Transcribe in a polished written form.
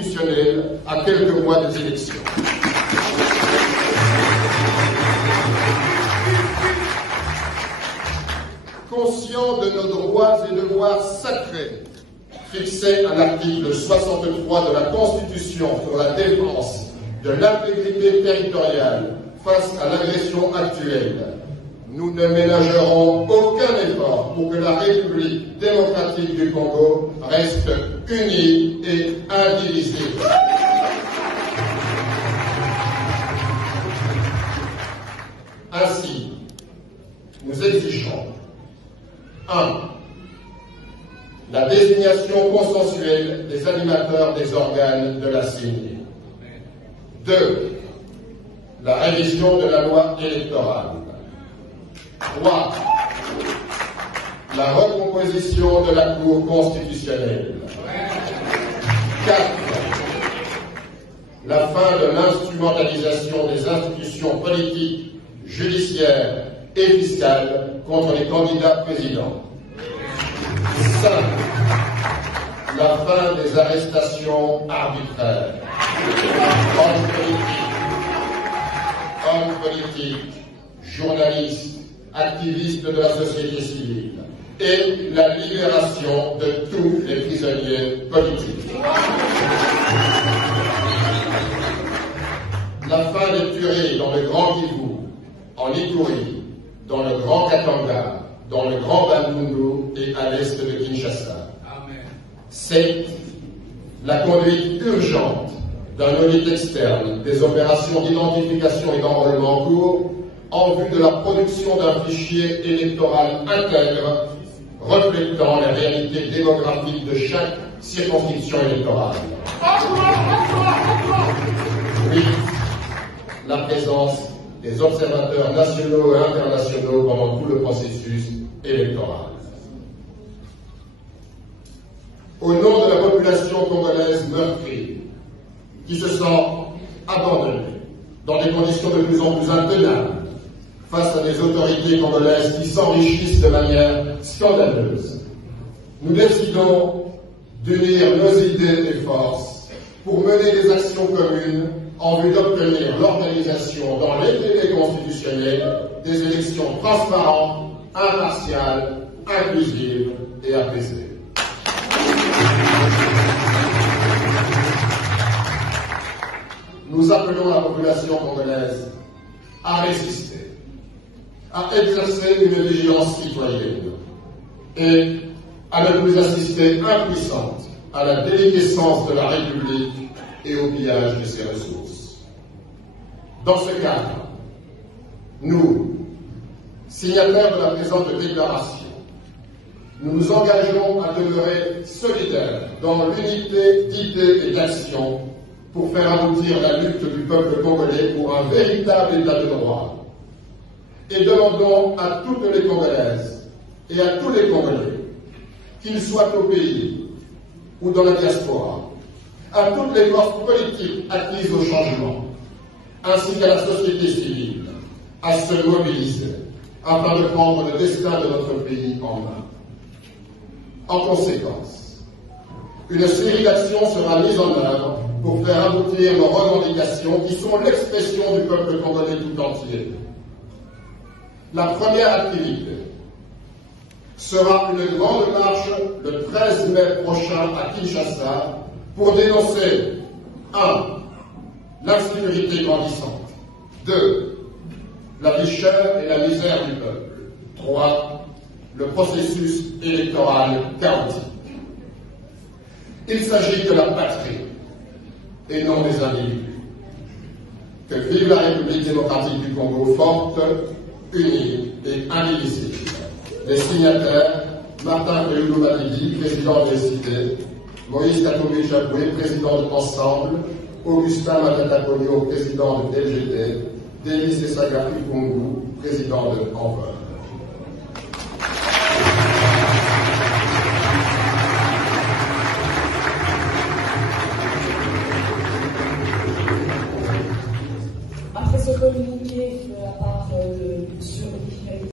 constitutionnelle à quelques mois des élections. Conscient de nos droits et devoirs sacrés, fixés à l'article 63 de la Constitution sur la défense de l'intégrité territoriale face à l'agression actuelle, nous ne ménagerons aucun effort pour que la République démocratique du Congo reste unie et indivisible. Ainsi, nous exigeons 1. La désignation consensuelle des animateurs des organes de la CENI. 2. La révision de la loi électorale. 3. La recomposition de la Cour constitutionnelle. 4. La fin de l'instrumentalisation des institutions politiques, judiciaires et fiscales contre les candidats présidents. 5. La fin des arrestations arbitraires. Hommes politiques, journalistes, activistes de la société civile et la libération de tous les prisonniers politiques. La fin des tueries dans le Grand Kivu, en Ituri, dans le Grand Katanga, dans le Grand Bandundu et à l'est de Kinshasa. C'est la conduite urgente d'un audit externe des opérations d'identification et d'enrôlement en cours en vue de la production d'un fichier électoral intègre reflétant les réalités démographiques de chaque circonscription électorale. Oui, la présence des observateurs nationaux et internationaux pendant tout le processus électoral. Au nom de la population congolaise meurtrie, qui se sent abandonnée dans des conditions de plus en plus intenables face à des autorités congolaises qui s'enrichissent de manière scandaleuse, nous décidons d'unir nos idées et forces pour mener des actions communes en vue d'obtenir l'organisation dans les délais constitutionnels des élections transparentes, impartiales, inclusives et apaisées. Nous appelons la population congolaise à résister, à exercer une vigilance citoyenne et à ne plus assister impuissante à la déliquescence de la République et au pillage de ses ressources. Dans ce cadre, nous, signataires de la présente déclaration, nous nous engageons à demeurer solidaires dans l'unité d'idées et d'actions pour faire aboutir la lutte du peuple congolais pour un véritable état de droit. Et demandons à toutes les Congolaises et à tous les Congolais, qu'ils soient au pays ou dans la diaspora, à toutes les forces politiques acquises au changement, ainsi qu'à la société civile, à se mobiliser afin de prendre le destin de notre pays en main. En conséquence, une série d'actions sera mise en œuvre pour faire aboutir nos revendications qui sont l'expression du peuple congolais tout entier. La première activité sera une grande marche le 13 mai prochain à Kinshasa pour dénoncer 1. L'insécurité grandissante, 2. La vie chère et la misère du peuple, 3. Le processus électoral chaotique. Il s'agit de la patrie et non des individus. Que vive la République démocratique du Congo forte, unie et indivisible. Les signataires, Martin Fayulu-Madidi, président de l'ECD, Moïse Katumbi-Jaboué, président de Ensemble, Augustin Matata-Pogno, président de DLGT, Denis Essaga Ikungu, président de Envol.